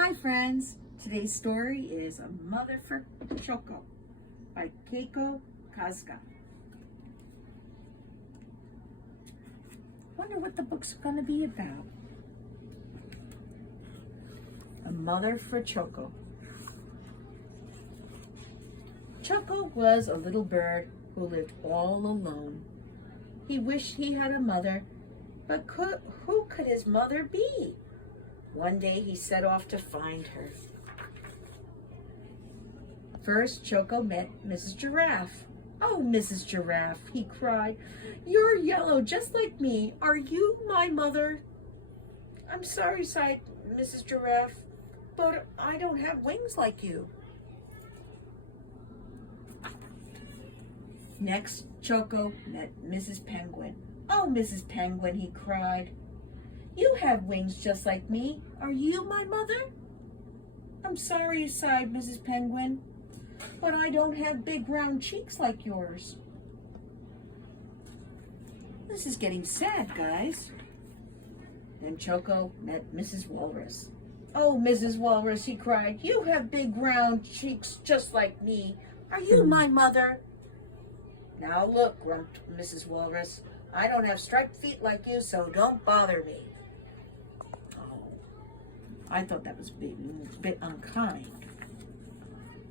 Hi friends, today's story is A Mother for Choco by Keiko Kazka. Wonder what the book's gonna be about. A Mother for Choco. Choco was a little bird who lived all alone. He wished he had a mother, but who could his mother be? One day he set off to find her. First, Choco met Mrs. Giraffe. "Oh, Mrs. Giraffe," he cried, "you're yellow just like me. Are you my mother?" "I'm sorry," sighed Mrs. Giraffe, "but I don't have wings like you." Next, Choco met Mrs. Penguin. "Oh, Mrs. Penguin," he cried, "you have wings just like me. Are you my mother?" "I'm sorry," sighed Mrs. Penguin, "but I don't have big round cheeks like yours." This is getting sad, guys. Then Choco met Mrs. Walrus. "Oh, Mrs. Walrus," he cried, "you have big round cheeks just like me. Are you my mother?" "Now look," grumped Mrs. Walrus, "I don't have striped feet like you, so don't bother me." Oh, I thought that was a bit unkind.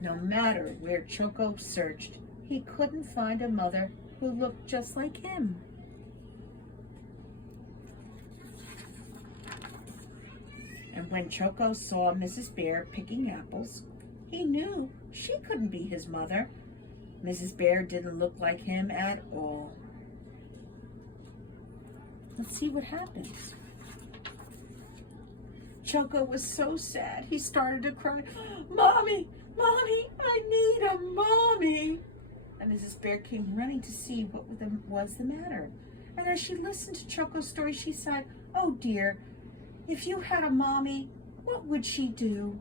No matter where Choco searched, he couldn't find a mother who looked just like him. And when Choco saw Mrs. Bear picking apples, he knew she couldn't be his mother. Mrs. Bear didn't look like him at all. Let's see what happens. Choco was so sad, he started to cry. "Mommy, Mommy, I need a mommy." And Mrs. Bear came running to see what was the matter. And as she listened to Choco's story, she sighed, "Oh dear, if you had a mommy, what would she do?"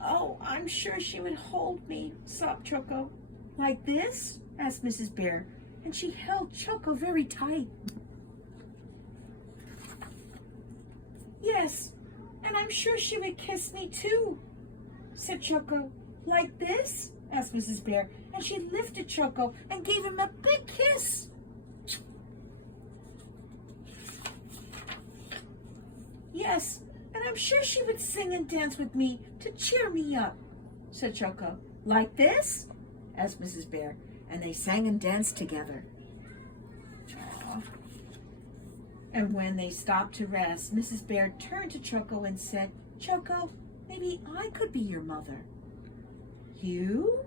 "Oh, I'm sure she would hold me," sobbed Choco. "Like this?" asked Mrs. Bear, and she held Choco very tight. "Yes, and I'm sure she would kiss me too," said Choco. "Like this?" asked Mrs. Bear, and she lifted Choco and gave him a big kiss. "Yes, and I'm sure she would sing and dance with me to cheer me up," said Choco. "Like this?" asked Mrs. Bear, and they sang and danced together. Aww. And when they stopped to rest, Mrs. Bear turned to Choco and said, "Choco, maybe I could be your mother." "You?"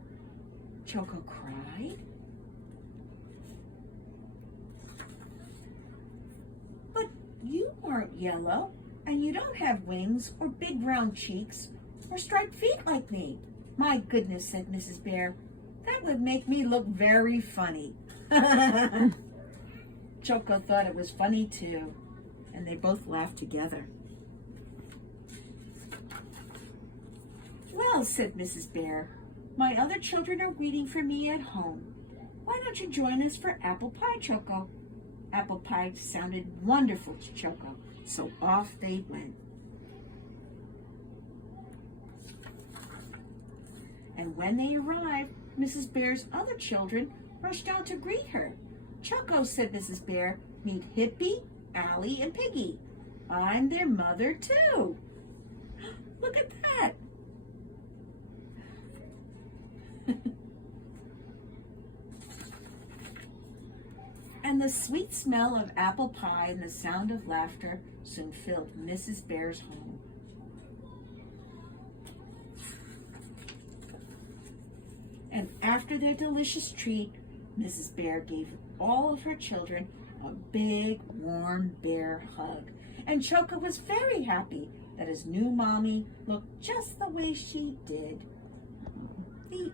Choco cried. "But you aren't yellow, and you don't have wings or big round cheeks or striped feet like me." "My goodness," said Mrs. Bear, "that would make me look very funny." Choco thought it was funny too, and they both laughed together. "Well," said Mrs. Bear, "my other children are waiting for me at home. Why don't you join us for apple pie, Choco?" Apple pie sounded wonderful to Choco, so off they went. And when they arrived, Mrs. Bear's other children rushed out to greet her. "Choco," said Mrs. Bear, "meet Hippie, Allie, and Piggy. I'm their mother too." Look at that. And the sweet smell of apple pie and the sound of laughter soon filled Mrs. Bear's home. And after their delicious treat, Mrs. Bear gave all of her children a big, warm bear hug. And Choco was very happy that his new mommy looked just the way she did. The